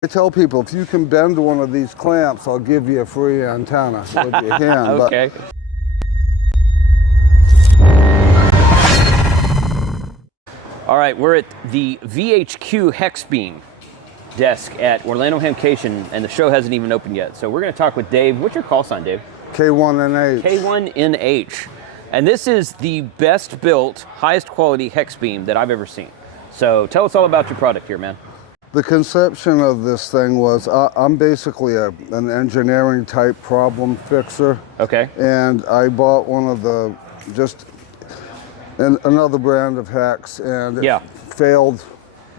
I tell people, if you can bend one of these clamps, I'll give you a free antenna with your hand. Okay. All right, we're at the VHQ Hexbeam desk at Orlando Hamcation, and the show hasn't even opened yet. So we're going to talk with Dave. What's your call sign, Dave? K1NH. K1NH. And this is the best built, highest quality hex beam that I've ever seen. So tell us all about your product here, man. The conception of this thing was, I'm basically an engineering type problem fixer. Okay. And I bought one of the, another brand of hex, and it failed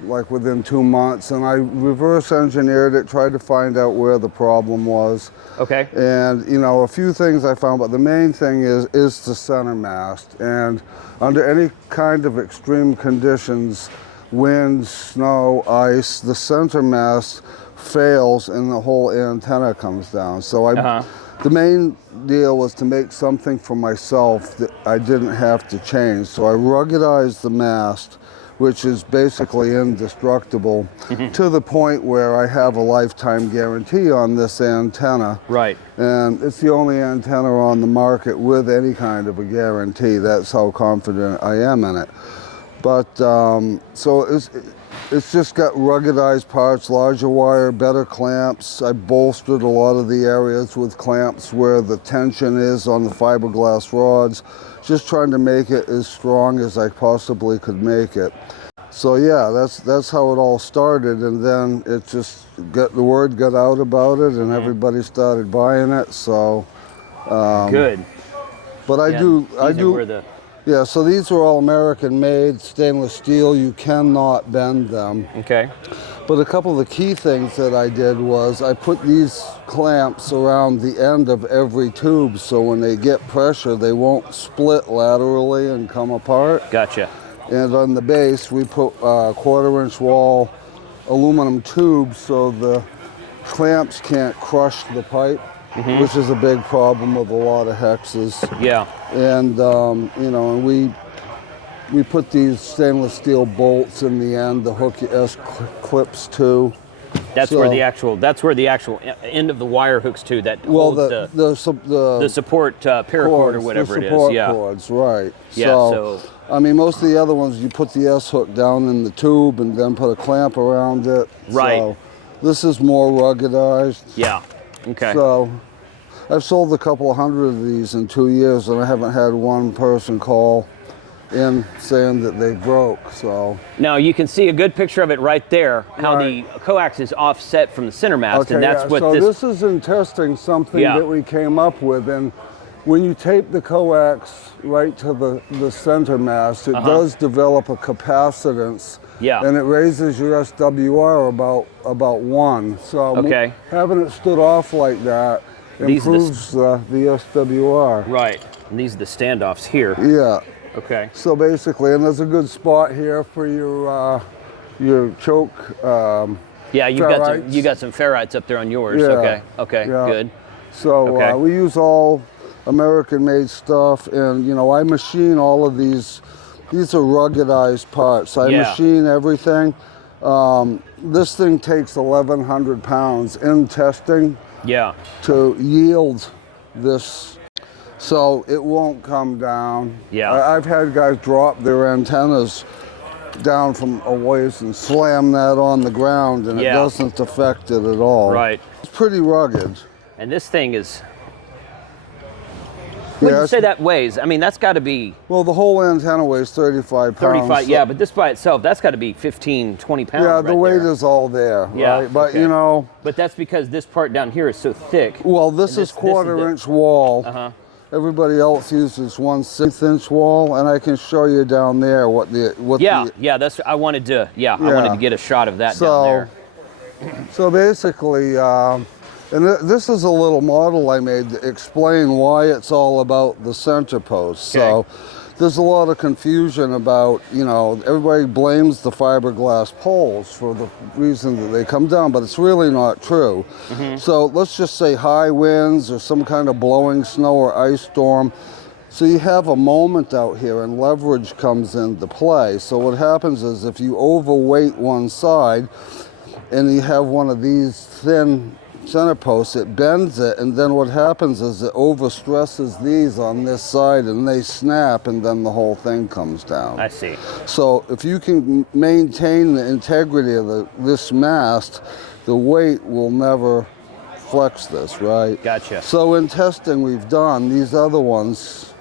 like within 2 months, and I reverse engineered it, tried to find out where the problem was. Okay. And you know, a few things I found, but the main thing is the center mast. And under any kind of extreme conditions, wind, snow, ice, the center mast fails and the whole antenna comes down. So the main deal was to make something for myself that I didn't have to change. So I ruggedized the mast, which is basically indestructible, to the point where I have a lifetime guarantee on this antenna. Right. And it's the only antenna on the market with any kind of a guarantee. That's how confident I am in it. But so it's just got ruggedized parts, larger wire, better clamps. I bolstered a lot of the areas with clamps where the tension is on the fiberglass rods, just trying to make it as strong as I possibly could make it. So yeah, that's how it all started, and then it just the word got out about it, and everybody started buying it. So good. But I do. Yeah, so these are all American-made, stainless steel. You cannot bend them. Okay. But a couple of the key things that I did was I put these clamps around the end of every tube, so when they get pressure, they won't split laterally and come apart. Gotcha. And on the base, we put 1/4-inch wall aluminum tubes so the clamps can't crush the pipe. Which is a big problem with a lot of hexes. Yeah. And you know, and we put these stainless steel bolts in the end, the hook S clips to. That's where the actual end of the wire hooks to. That holds the support paracord or whatever it is. Support cords, right? Yeah. So I mean, most of the other ones you put the S hook down in the tube and then put a clamp around it. Right. So this is more ruggedized. Yeah. Okay. So I've sold a couple hundred of these in 2 years, and I haven't had one person call in saying that they broke. So now you can see a good picture of it right there, how the coax is offset from the center mast, and that's what this is in testing something that we came up with. And when you tape the coax right to the center mast, it does develop a capacitance. Yeah. And it raises your SWR about 1. So having it stood off like that improves the SWR. Right. And these are the standoffs here. Yeah. Okay. So basically, and there's a good spot here for your choke. Yeah, you got some ferrites up there on yours. Yeah. Okay. Okay. Yeah. Good. So we use all American-made stuff, and you know, I machine all of these. These are ruggedized parts. I machine everything. This thing takes 1,100 pounds in testing to yield this, so it won't come down. Yeah. I've had guys drop their antennas down from a ways and slam that on the ground, and it doesn't affect it at all. Right. It's pretty rugged. And this thing is... What did you say that weighs? I mean, that's got to be... Well, the whole antenna weighs 35 pounds. 35, so. Yeah, but this by itself, that's got to be 15, 20 pounds. Yeah, the weight is all there, right? But, you know... But that's because this part down here is so thick. Well, this is 1/4-inch wall. Everybody else uses 1/6-inch wall, and I can show you down there what the... that's... I wanted to get a shot of that down there. So basically... and this is a little model I made to explain why it's all about the center post. So there's a lot of confusion about, you know, everybody blames the fiberglass poles for the reason that they come down, but it's really not true. So let's just say high winds or some kind of blowing snow or ice storm. So you have a moment out here and leverage comes into play. So what happens is if you overweight one side, and you have one of these thin center posts, it bends it, and then what happens is it overstresses these on this side and they snap, and then the whole thing comes down. I see. So if you can maintain the integrity of this mast, the weight will never flex this, right? Gotcha. So in testing we've done these other ones,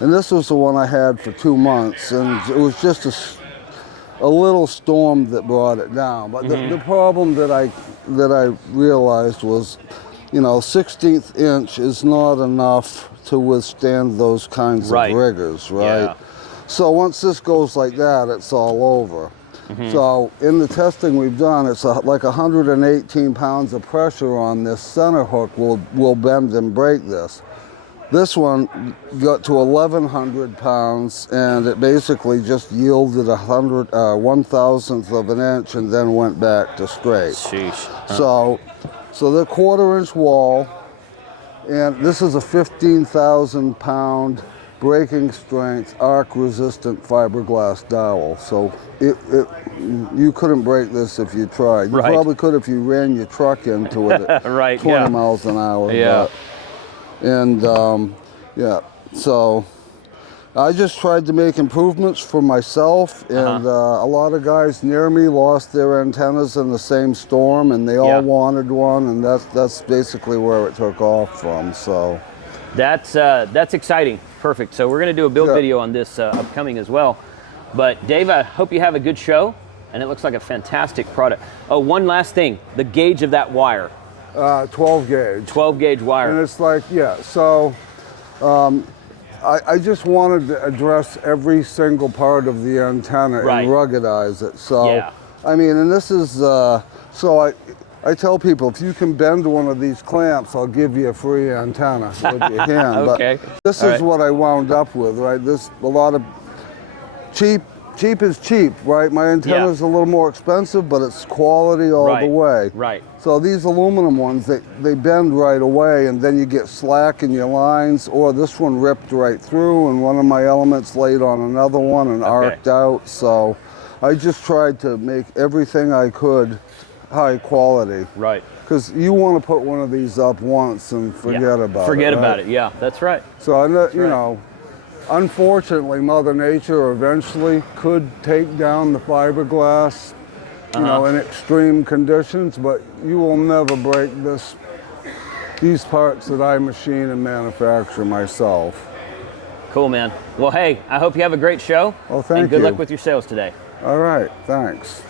and this was the one I had for 2 months, and it was just a little storm that brought it down. But the problem that I realized was, you know, 1/16 inch is not enough to withstand those kinds of rigors, right? Yeah. So once this goes like that, it's all over. So in the testing we've done, it's like 118 pounds of pressure on this center hook will bend and break this. This one got to 1,100 pounds, and it basically just yielded 1/1000th of an inch and then went back to straight. Sheesh. So the 1/4-inch wall, and this is a 15,000 pound breaking strength, arc resistant fiberglass dowel. So you couldn't break this if you tried. You probably could if you ran your truck into it at 20 miles an hour. Yeah. Yeah, so I just tried to make improvements for myself, and a lot of guys near me lost their antennas in the same storm, and they all wanted one, and that's basically where it took off from. So that's exciting. Perfect. So we're going to do a build video on this upcoming as well. But Dave, I hope you have a good show, and it looks like a fantastic product. Oh, one last thing, the gauge of that wire. 12 gauge. 12 gauge wire. And it's like, so I just wanted to address every single part of the antenna and ruggedize it. So, I mean, and this is, so I tell people, if you can bend one of these clamps, I'll give you a free antenna with your hand. Okay. But this is what I wound up with, right? A lot of cheap is cheap, right? My antenna is a little more expensive, but it's quality all the way. Right. So these aluminum ones, they bend right away, and then you get slack in your lines, or this one ripped right through, and one of my elements laid on another one and arced out. So I just tried to make everything I could high quality. Right. Because you want to put one of these up once and forget about it. Forget about it, yeah, that's right. So, you know, unfortunately, Mother Nature eventually could take down the fiberglass, you know, in extreme conditions, but you will never break these parts that I machine and manufacture myself. Cool, man. Well, hey, I hope you have a great show. Well, thank you. And good luck with your sales today. All right, thanks.